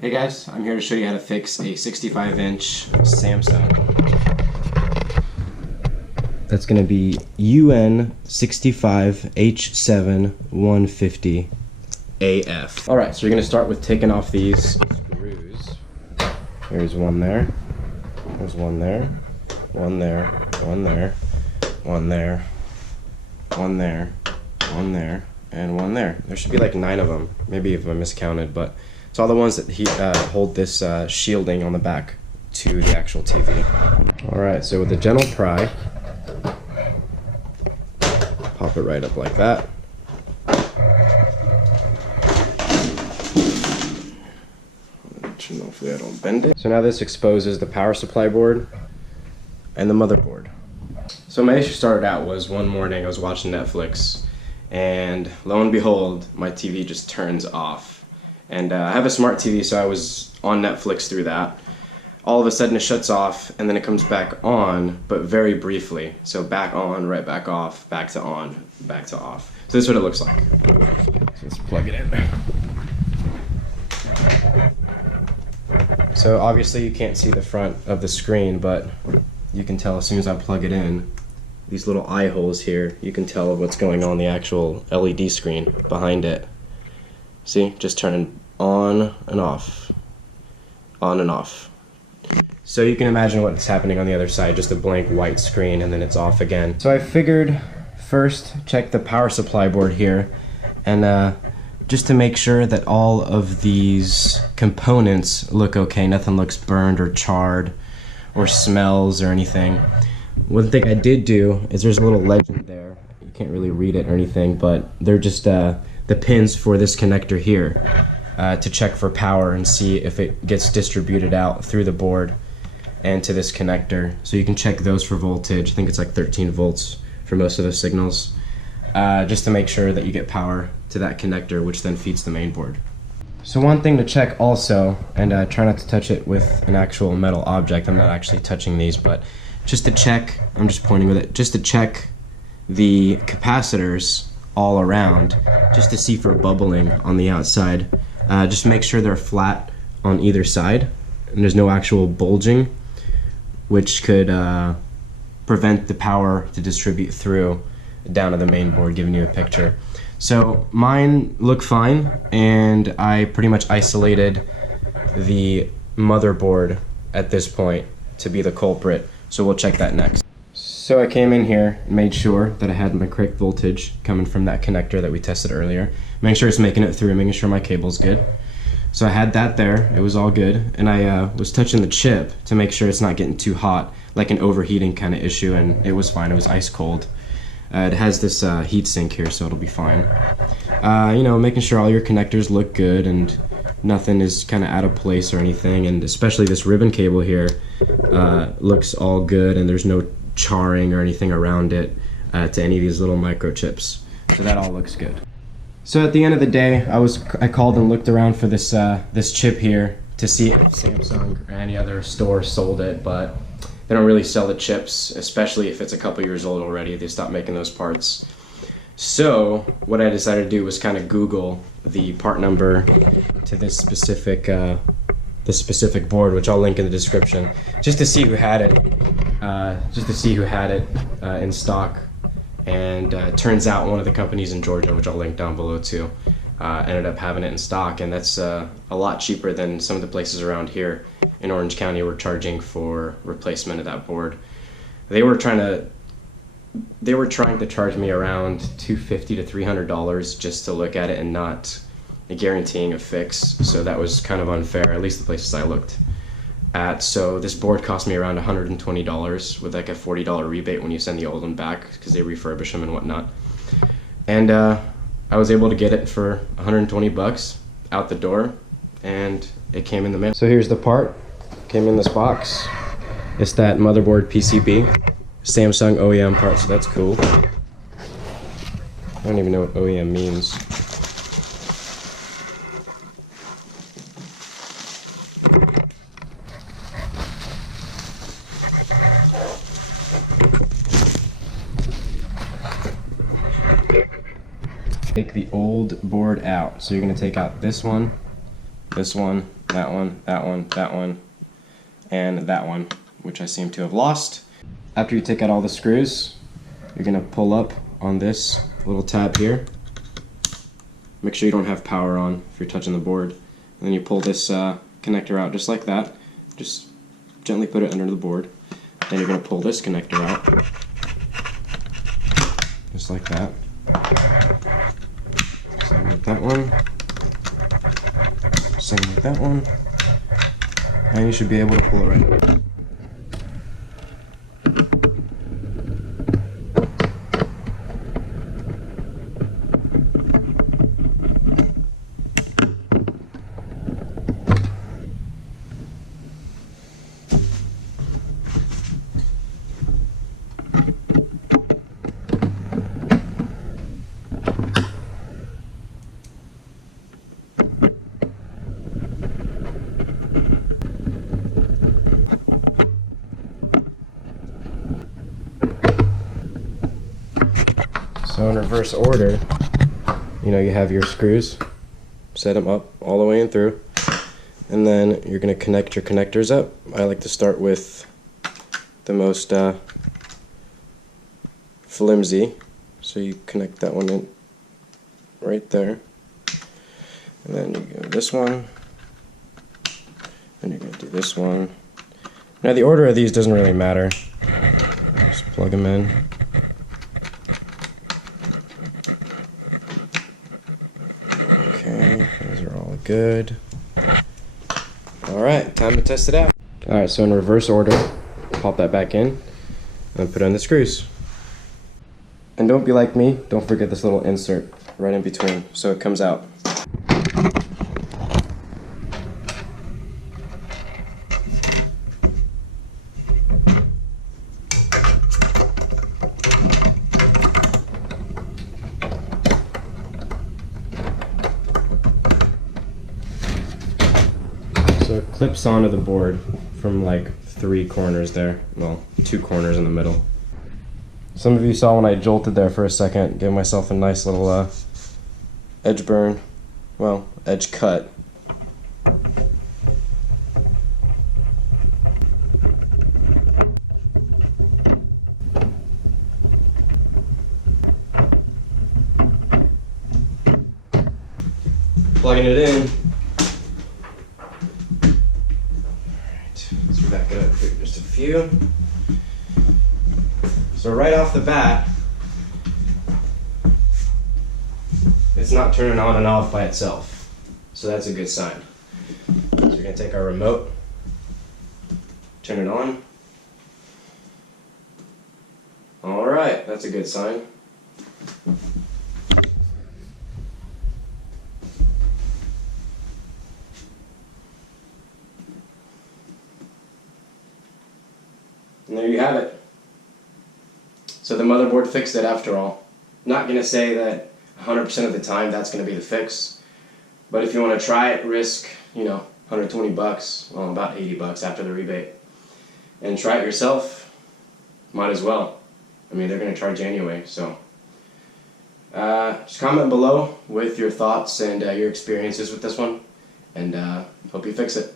Hey guys, I'm here to show you how to fix a 65-inch Samsung. That's going to be UN65H7-150AF. Alright, so you're going to start with taking off these screws. Here's one there. There's one there. One there. One there. One there. One there. One there. And one there. There should be like 9 of them. Maybe if I miscounted, but it's all the ones that hold this shielding on the back to the actual TV. Alright, so with a gentle pry, pop it right up like that. Hopefully I don't bend it. So now this exposes the power supply board and the motherboard. So my issue started out was one morning I was watching Netflix, and lo and behold, my TV just turns off. And I have a smart TV, so I was on Netflix through that. All of a sudden it shuts off, and then it comes back on, but very briefly. So back on, right back off, back to on, back to off. So this is what it looks like. So let's plug it in. So obviously you can't see the front of the screen, but you can tell as soon as I plug it in, these little eye holes here, you can tell what's going on the actual LED screen behind it. See, just turning on and off, on and off. So you can imagine what's happening on the other side, just a blank white screen, and then it's off again. So I figured first check the power supply board here, and just to make sure that all of these components look okay, nothing looks burned or charred or smells or anything. One thing I did do is there's a little legend there. You can't really read it or anything, but they're just the pins for this connector here to check for power and see if it gets distributed out through the board and to this connector. So you can check those for voltage. I think it's like 13 volts for most of the signals, just to make sure that you get power to that connector, which then feeds the main board. So one thing to check also, and try not to touch it with an actual metal object. I'm not actually touching these, but just to check, I'm just pointing with it, just to check the capacitors all around, just to see for bubbling on the outside. Just make sure they're flat on either side and there's no actual bulging, which could prevent the power to distribute through down to the main board, giving you a picture. So mine look fine, and I pretty much isolated the motherboard at this point to be the culprit. So we'll check that next. So I came in here and made sure that I had my correct voltage coming from that connector that we tested earlier. Making sure it's making it through, making sure my cable's good. So I had that there, it was all good. And I was touching the chip to make sure it's not getting too hot, like an overheating kind of issue, and it was fine, it was ice cold. It has this heat sink here, so it'll be fine. You know, making sure all your connectors look good and nothing is kind of out of place or anything, and especially this ribbon cable here looks all good, and there's no charring or anything around it to any of these little microchips. So that all looks good. So at the end of the day, I called and looked around for this this chip here to see if Samsung or any other store sold it, but they don't really sell the chips, especially if it's a couple years old already. They stopped making those parts. So what I decided to do was kind of Google the part number to this specific board, which I'll link in the description, just to see who had it, in stock. And turns out one of the companies in Georgia, which I'll link down below too, ended up having it in stock, and that's a lot cheaper than some of the places around here in Orange County were charging for replacement of that board. They were trying to charge me around $250 to $300 just to look at it and not guaranteeing a fix. So that was kind of unfair, at least the places I looked at. So this board cost me around $120 with like a $40 rebate when you send the old one back, because they refurbish them and whatnot. And I was able to get it for 120 bucks out the door, and it came in the mail. So here's the part. Came in this box. It's that motherboard PCB, Samsung OEM part, so that's cool. I don't even know what OEM means. Take the old board out. So you're going to take out this one, that one, that one, that one, and that one, which I seem to have lost. After you take out all the screws, you're going to pull up on this little tab here. Make sure you don't have power on if you're touching the board. And then you pull this connector out just like that. Just gently put it under the board. Then you're going to pull this connector out. Just like that. Same with that one. Same with that one. And you should be able to pull it right out. So in reverse order, you have your screws, set them up all the way in through, and then you're going to connect your connectors up. I like to start with the most flimsy, so you connect that one in right there, and then you go this one, and you're going to do this one. Now the order of these doesn't really matter, just plug them in. Okay, those are all good. Alright, time to test it out. Alright, so in reverse order, pop that back in and put on the screws. And don't be like me, don't forget this little insert right in between so it comes out. So it clips onto the board from like 3 corners there. Well, 2 corners in the middle. Some of you saw when I jolted there for a second, gave myself a nice little edge burn. Well, edge cut. Plugging it in. Let's back it up here just a few. So right off the bat, it's not turning on and off by itself. So that's a good sign. So we're going to take our remote, turn it on. Alright, that's a good sign. And there you have it. So the motherboard fixed it after all. Not going to say that 100% of the time that's going to be the fix. But if you want to try it, risk, $120, well, about $80 after the rebate. And try it yourself, might as well. I mean, they're going to charge you anyway, so. Just comment below with your thoughts and your experiences with this one. And hope you fix it.